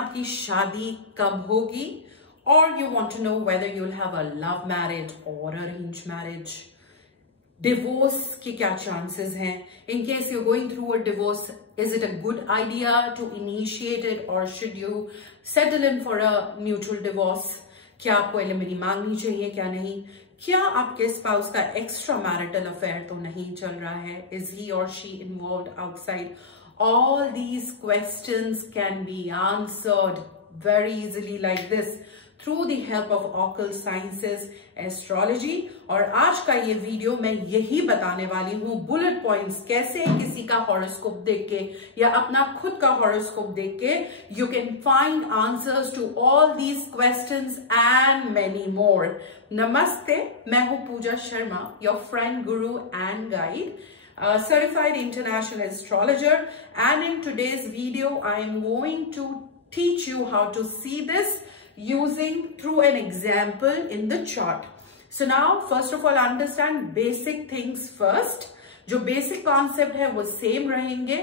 आपकी शादी कब होगी, और you want to know whether you'll have a love marriage or arranged marriage. Divorce के क्या चांसेस हैं? In case you going through a divorce, is it a good idea to initiate it or should you settle in for a mutual divorce? क्या आपको alimony मांगनी चाहिए, क्या नहीं? क्या आपके स्पाउस का एक्स्ट्रा मैरिटल अफेयर तो नहीं चल रहा है? इज ही और she involved outside? All these questions can be answered very easily like this through the help of occult sciences, astrology. और आज का ये वीडियो मैं यही बताने वाली हूँ, बुलेट पॉइंट्स, कैसे किसी का हॉरोस्कोप देख के या अपना खुद का हॉरोस्कोप देख के you can find answers to all these questions and many more. नमस्ते, मैं हूँ पूजा Sharma, your friend, guru and guide, a certified international astrologer, and in today's video I am going to teach you how to see this using through an example in the chart. So now first of all understand basic things first. जो basic concept है वो same रहेंगे.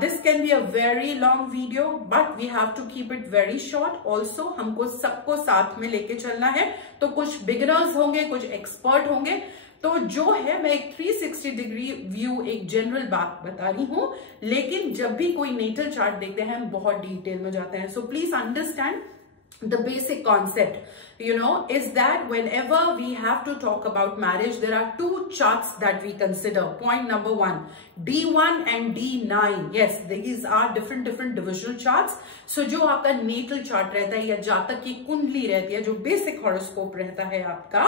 This can be a very long video but we have to keep it very short. Also हमको सबको साथ में लेके चलना है, तो कुछ beginners होंगे, कुछ expert होंगे. तो जो है मैं एक 360 डिग्री व्यू, एक जनरल बात बता रही हूं, लेकिन जब भी कोई नेटल चार्ट देखते हैं हम बहुत डिटेल में जाते हैं. So please understand the basic concept, is that whenever we have to talk about marriage, there are two charts that we consider. Point number 1, D1 and D9. Yes, these are different divisional charts. So जो आपका natal chart रहता है या जातक की कुंडली रहती है, जो basic horoscope रहता है आपका,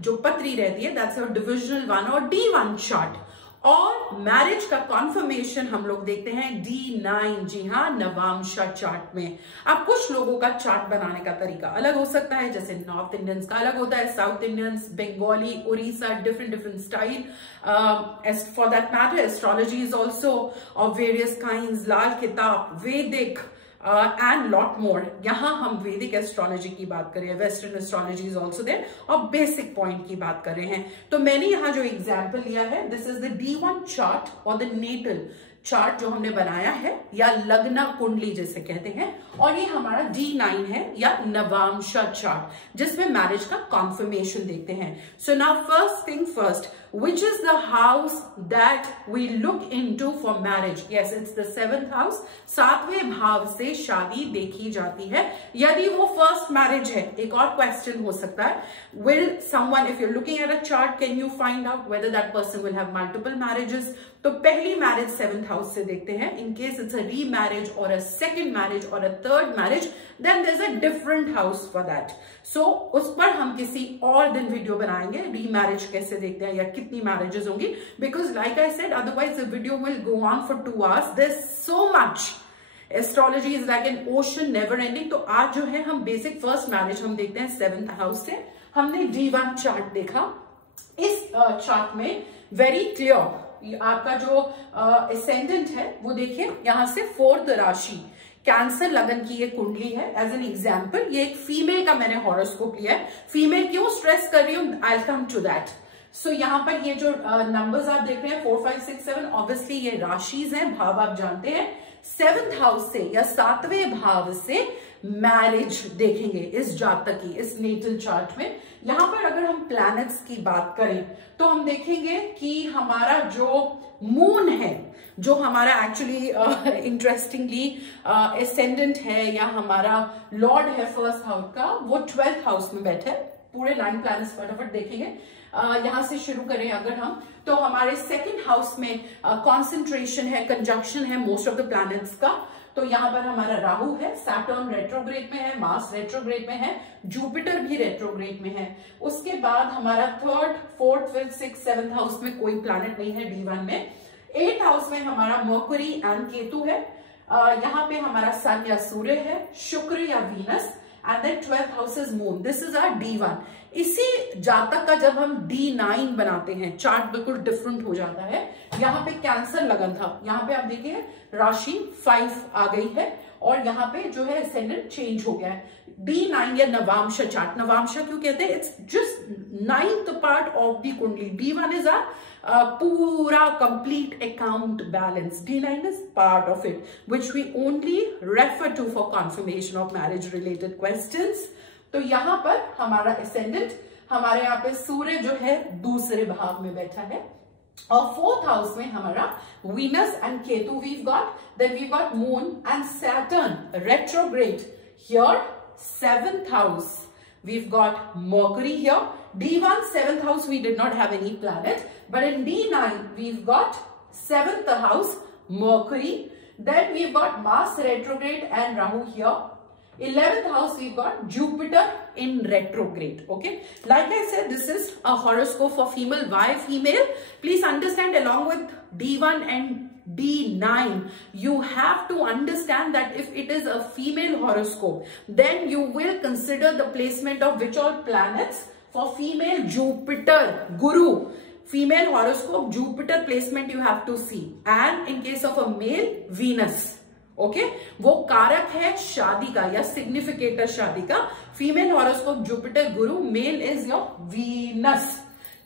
जो पत्री रहती है, that's our divisional 1 और D1 chart. और मैरिज का कॉन्फर्मेशन हम लोग देखते हैं D9, जी हाँ, नवांशा चार्ट में. अब कुछ लोगों का चार्ट बनाने का तरीका अलग हो सकता है, जैसे नॉर्थ इंडियंस का अलग होता है, South Indians, Bengali, Orissa, different style. For that matter astrology is also of various kinds, Lal Kitab, Vedic and lot more. यहाँ हम वैदिक एस्ट्रोलॉजी की बात कर रहे हैं, western astrology is also there, और बेसिक पॉइंट की बात कर रहे हैं. तो मैंने यहाँ जो एग्जाम्पल लिया है, this is the D1 chart और द नेटल चार्ट जो हमने बनाया है, या लग्न कुंडली जिसे कहते हैं, और ये हमारा D9 है या नवांशा चार्ट, जिसमें मैरिज का कॉन्फर्मेशन देखते हैं. So now first thing first, which is the house that we look into for marriage? Yes, it's the 7th house. 7वें भाव से शादी देखी जाती है यदि वो फर्स्ट मैरिज है. एक और क्वेश्चन हो सकता है, will someone, if you're looking at a chart, can you find out whether that person will have multiple marriages? तो पहली मैरिज 7th हाउस से देखते हैं. In case it's a remarriage or a second marriage or a third marriage, then there is a different house for that. So उस पर हम किसी और दिन वीडियो बनाएंगे, रीमैरिज कैसे देखते हैं या कितनी मैरिजेस होंगी, because like I said otherwise the video will go on for 2 hours. There is so much. Astrology is like an ocean, never ending. तो आज जो है हम बेसिक फर्स्ट मैरिज हम देखते हैं 7th हाउस से. हमने D1 चार्ट देखा. इस चार्ट में वेरी क्लियर आपका जो एसेंडेंट है वो देखिए, यहां से 4th राशि, कैंसर लगन की ये कुंडली है. एज एन एग्जाम्पल, ये एक फीमेल का मैंने हॉरोस्कोप लिया है. फीमेल क्यों स्ट्रेस कर रही हूं, आई कम टू दैट. सो यहाँ पर ये जो नंबर्स आप देख रहे हैं 4, 5, 6, 7, ऑब्वियसली ये राशिज हैं, भाव आप जानते हैं. 7th हाउस से या 7वें भाव से मैरिज देखेंगे इस जातक की, इस नेटल चार्ट में. यहां पर अगर हम प्लैनेट्स की बात करें तो हम देखेंगे कि हमारा जो मून है, जो हमारा एक्चुअली इंटरेस्टिंगली एसेंडेंट है या हमारा लॉर्ड है फर्स्ट हाउस का, वो 12th हाउस में बैठे. पूरे 9 प्लैनेट्स फटाफट देखेंगे. यहां से शुरू करें अगर हम, तो हमारे 2nd हाउस में कॉन्सेंट्रेशन है, कंजंक्शन है मोस्ट ऑफ द प्लैनेट्स का. तो यहाँ पर हमारा राहु है, सैटर्न रेट्रोग्रेड में है, मार्स रेट्रोग्रेड में है, जुपिटर भी रेट्रोग्रेड में है. उसके बाद हमारा 3rd, 4th, 5th, 6th, 7th house में कोई प्लैनेट नहीं है D1 में. 8th हाउस में हमारा मर्कुरी एंड केतु है. यहाँ पे हमारा सन या सूर्य है, शुक्र या Venus, and then 12th house is moon. This is our D1. इसी जातक का जब हम D9 बनाते हैं, चार्ट बिल्कुल डिफरेंट हो जाता है. यहाँ पे कैंसर लगन था, यहाँ पे आप देखिए राशि 5 आ गई है, और यहाँ पे जो है असेंडेंट चेंज हो गया है। D9 या नवांश चार्ट, नवांश क्यों कहते हैं? It's just 9th part of the कुंडली। D1 इज पूरा complete account balance, D9 is part of it which we only refer to for confirmation of marriage related questions. तो यहाँ पर हमारा असेंडेंट, हमारे यहाँ पे सूर्य जो है दूसरे भाव में बैठा है, और 4th हाउस में हमारा Venus and Ketu we've got, then we got moon and Saturn retrograde here. 7th house we've got Mercury here. D1 7th house we did not have any planet, but in D9 we've got 7th house Mercury, then we've got Mars retrograde and Rahu here. 11th house we've got Jupiter in retrograde. Okay, like I said, this is a horoscope for female. Why female? Please understand, along with D1 and D9, you have to understand that if it is a female horoscope, then you will consider the placement of which all planets. For female, Jupiter, Guru. Female horoscope, Jupiter placement you have to see, and in case of a male, Venus. Okay वो कारक है शादी का या significator शादी का। Female horoscope Jupiter Guru, mail is your Venus.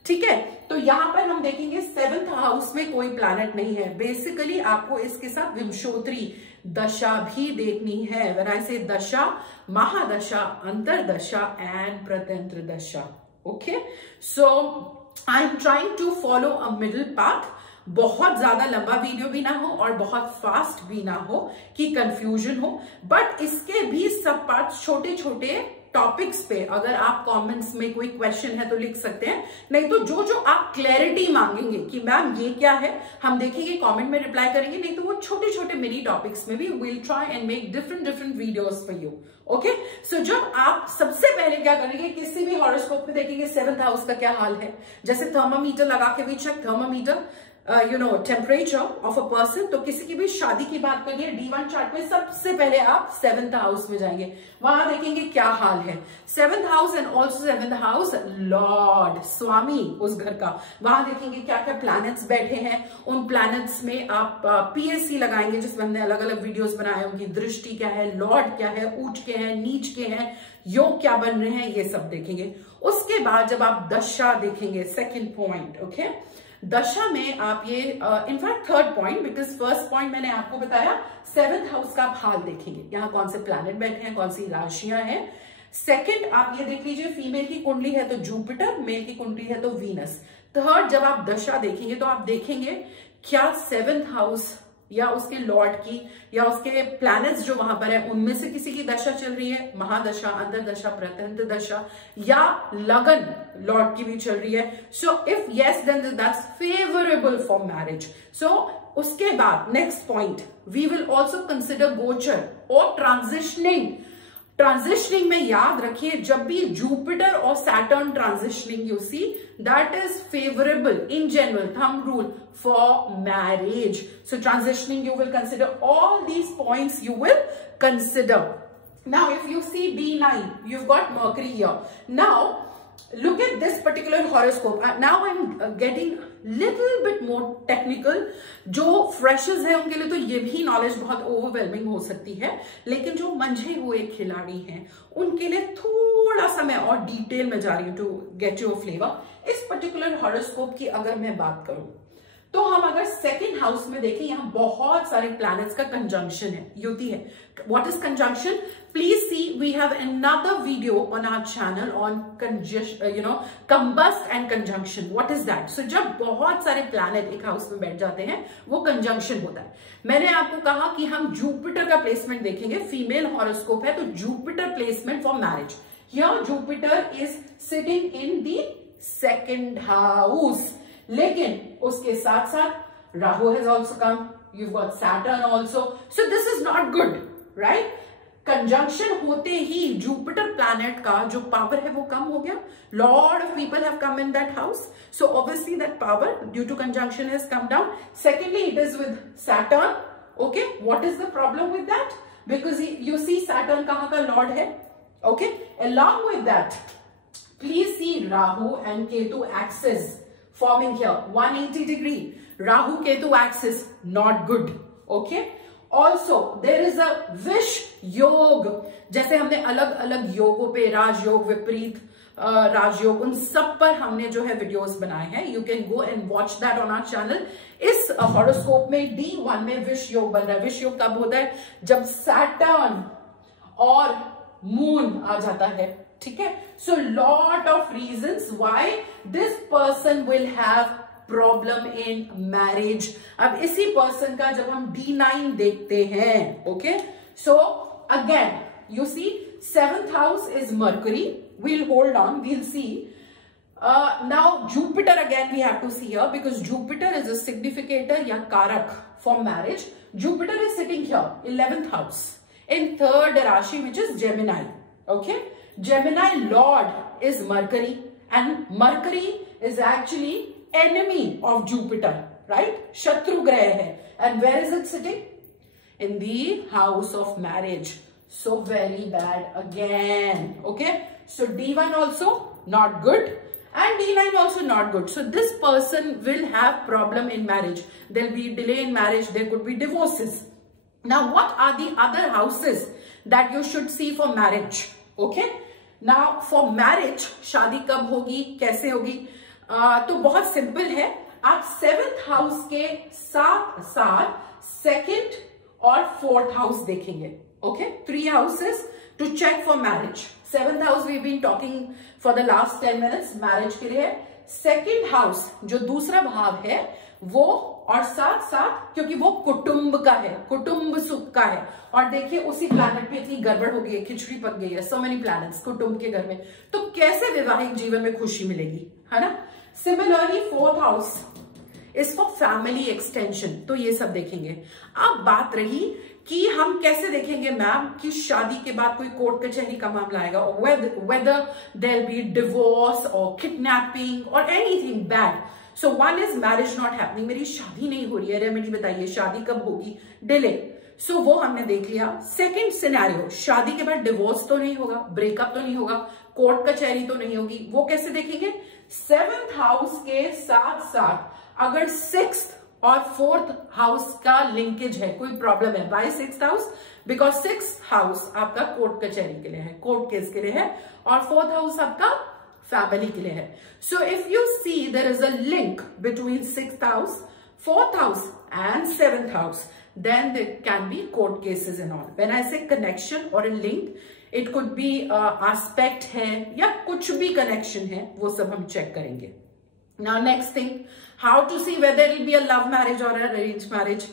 ठीक है, तो यहां पर हम देखेंगे 7th हाउस में कोई प्लैनेट नहीं है। बेसिकली आपको इसके साथ विंशोत्तरी दशा भी देखनी है। व्हेन आई से दशा, महादशा, अंतरदशा एंड प्रतंत्र दशा। Okay, so I am trying to follow a middle path. बहुत ज्यादा लंबा वीडियो भी ना हो और बहुत फास्ट भी ना हो कि कंफ्यूजन हो, बट इसके भी सब पार्ट छोटे छोटे टॉपिक्स पे अगर आप कमेंट्स में कोई क्वेश्चन है तो लिख सकते हैं, नहीं तो जो जो आप क्लैरिटी मांगेंगे कि मैम ये क्या है, हम देखेंगे कमेंट में रिप्लाई करेंगे, नहीं तो वो छोटे छोटे मिनी टॉपिक्स में भी will try and make different videos for you. Okay, so जब आप सबसे पहले क्या करेंगे, किसी भी हॉरोस्कोप में देखेंगे 7th हाउस का क्या हाल है। जैसे थर्मामीटर लगा के भी check, thermometer temperature of a person, तो किसी की भी शादी की बात करिए D1 चार्ट में सबसे पहले आप 7th हाउस में जाएंगे, वहां देखेंगे क्या हाल है। 7th house and also 7th house lord, स्वामी उस घर का, वहां देखेंगे क्या क्या प्लैनेट्स बैठे हैं। उन प्लैनेट्स में आप PSC लगाएंगे, जिसमें हमने अलग अलग वीडियोस बनाए, उनकी दृष्टि क्या है, लॉर्ड क्या है, उच्च के हैं, नीच के हैं, योग क्या बन रहे हैं, ये सब देखेंगे। उसके बाद जब आप दशा देखेंगे, सेकेंड पॉइंट, ओके, दशा में आप ये in fact 3rd point, because 1st point मैंने आपको बताया 7th हाउस का आप हाल देखेंगे, यहाँ कौन से प्लैनेट बैठे हैं, कौन सी राशियां हैं। सेकंड आप ये देख लीजिए, फीमेल की कुंडली है तो जुपिटर, मेल की कुंडली है तो वीनस। 3rd जब आप दशा देखेंगे तो आप देखेंगे क्या 7th हाउस या उसके लॉर्ड की या उसके प्लैनेट्स जो वहां पर है उनमें से किसी की दशा चल रही है, महादशा, अंतरदशा, प्रतंत्र दशा, या लगन लॉर्ड की भी चल रही है। So if yes then that's favourable for marriage. So उसके बाद next point, we will also consider गोचर और ट्रांजिशनिंग। ट्रांजिशनिंग में याद रखिए, जब भी जुपिटर और Saturn transitioning you see, that is favourable in general thumb rule for marriage. So transitioning you will consider all these points, you will consider. Now if you see D9, you've got Mercury here. Now look at this particular horoscope. Now I'm getting little bit more technical. जो freshers हैं उनके लिए तो ये भी knowledge बहुत overwhelming हो सकती है, लेकिन जो मंझे हुए खिलाड़ी हैं उनके लिए थोड़ा सा मैं और डिटेल में जा रही हूं टू गेट योर फ्लेवर। इस पर्टिकुलर हॉरोस्कोप की अगर मैं बात करूं तो हम अगर 2nd हाउस में देखें, यहां बहुत सारे प्लैनेट्स का कंजंक्शन है, युति है। What is conjunction? Please see, we have another video on our channel on combust and conjunction. What is that? So जब बहुत सारे प्लैनेट एक हाउस में बैठ जाते हैं वो कंजंक्शन होता है। मैंने आपको कहा कि हम जुपिटर का प्लेसमेंट देखेंगे, फीमेल हॉरोस्कोप है तो Jupiter placement for marriage. Here Jupiter is sitting in the 2nd house, लेकिन उसके साथ साथ Rahu has also come, you got Saturn also, so this is not good, right? Conjunction होते ही जुपिटर प्लैनेट का जो पावर है वो कम हो गया। Lot of people have come in that house, so obviously that power due to conjunction has come down. Secondly it is with Saturn, okay, what is the problem with that? Because you see Saturn कहां का lord है, okay. Along with that please see Rahu and Ketu axis forming here 180 degree. Rahu Ketu axis not good, okay. Also there is a wish योग, जैसे हमने अलग अलग योगों पे, राजयोग, विपरीत राजयोग, उन सब पर हमने जो है वीडियोस बनाए हैं. You can go and watch that on our channel. इस हॉरोस्कोप में D1 में विश योग बन रहा है. विश योग कब होता है? जब सैटर्न और मून आ जाता है. ठीक है. So lot of reasons why this person will have problem in marriage. अब इसी पर्सन का जब हम D9 देखते हैं, okay, so again you see 7th house is Mercury. We'll hold on, we'll see. Now Jupiter again we have to see here, because Jupiter is a significator या कारक for marriage. Jupiter is sitting here, 11th house, in 3rd राशि, which is Gemini. Okay, Gemini Lord is Mercury, and Mercury is actually enemy of Jupiter, right? शत्रु ग्रह है. And where is it sitting? In the house of marriage. So very bad again. Okay, so D1 also not good and D9 also not good. So this person will have problem in marriage. There'll be delay in marriage. There could be divorces. Now what are the other houses that you should see for marriage? Okay, now for marriage, शादी कब होगी, कैसे होगी? तो बहुत simple है. आप 7th house के साथ साथ 2nd और 4th हाउस देखेंगे. Okay, 3 houses to check for marriage. 7th house we've been talking for the last 10 minutes marriage के लिए. 2nd house जो दूसरा भाव है वो, और साथ साथ क्योंकि वो कुटुंब का है, कुटुंब सुख का है. और देखिए उसी प्लैनेट पे इतनी गड़बड़ हो गई है, खिचड़ी पक गई है. सो मेनी प्लैनेट्स कुटुंब के घर में, तो कैसे वैवाहिक जीवन में खुशी मिलेगी, है ना. Similarly 4th house is for family extension. तो ये सब देखेंगे. अब बात रही कि हम कैसे देखेंगे मैम कि शादी के बाद कोई कोर्ट कचहरी का मामला आएगा, whether there'll be divorce or kidnapping or anything bad. So one is marriage not happening. मेरी शादी नहीं हो रही है, रेमेडी बताइए शादी कब होगी, डिले. सो वो हमने देख लिया. सेकेंड सिनेरियो, शादी के बाद डिवोर्स तो नहीं होगा, ब्रेकअप तो नहीं होगा, कोर्ट कचहरी तो नहीं होगी. वो कैसे देखेंगे? 7th हाउस के साथ साथ अगर 6th और 4th हाउस का लिंकेज है, कोई प्रॉब्लम है, by 6th house, because 6th house आपका कोर्ट कचहरी के लिए है, कोर्ट केस के लिए है, और 4th हाउस आपका फैमिली के लिए है. So if you see there is a link between 6th house, 4th house and 7th house, then there can be court cases and all. When I say connection or a link, it could be aspect है या कुछ भी connection है, वो सब हम check करेंगे. Now next thing, how to see whether it will be a love marriage or an arranged marriage?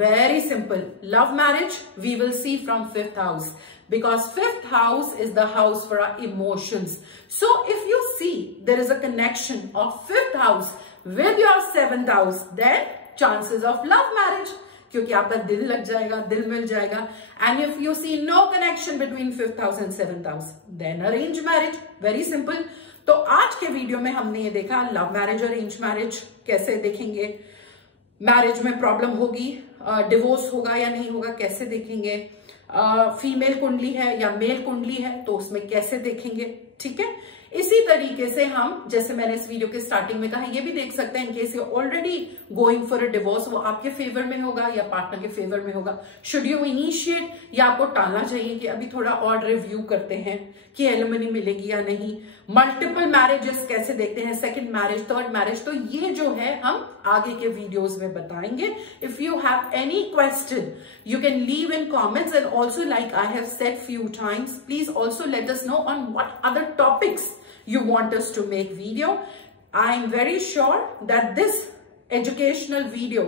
Very simple. Love marriage we will see from 5th house, because 5th house is the house for our emotions. So if you see there is a connection of 5th house with your 7th house, then chances of love marriage, क्योंकि आपका दिल लग जाएगा, दिल मिल जाएगा. And if you see no connection between 5th house and 7th house, then arranged marriage. Very simple. तो आज के वीडियो में हमने ये देखा लव मैरिज और अरेंज मैरिज कैसे देखेंगे, मैरिज में प्रॉब्लम होगी, डिवोर्स होगा या नहीं होगा कैसे देखेंगे, फीमेल कुंडली है या मेल कुंडली है तो उसमें कैसे देखेंगे. ठीक है. इसी तरीके से हम, जैसे मैंने इस वीडियो के स्टार्टिंग में कहा, ये भी देख सकते हैं in case you already going for a divorce, वो आपके फेवर में होगा या पार्टनर के फेवर में होगा. शुड यू इनिशिएट या आपको टालना चाहिए कि अभी थोड़ा और रिव्यू करते हैं कि एलिमनी मिलेगी या नहीं. मल्टीपल मैरिजेस कैसे देखते हैं, सेकंड मैरिज, थर्ड मैरिज, तो ये जो है हम आगे के वीडियोस में बताएंगे. If you have any question you can leave in comments, and also like I have said few times, please also let us know on what other topics you want us to make video. I am very sure that this educational video,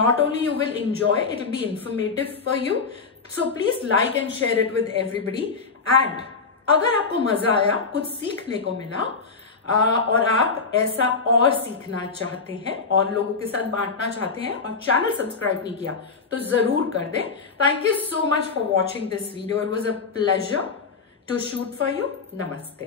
not only you will enjoy, it will be informative for you. So please like and share it with everybody. And अगर आपको मजा आया, कुछ सीखने को मिला, और आप ऐसा और सीखना चाहते हैं और लोगों के साथ बांटना चाहते हैं और चैनल सब्सक्राइब नहीं किया तो जरूर कर दें. Thank you so much for watching this video. It was a pleasure to shoot for you. नमस्ते.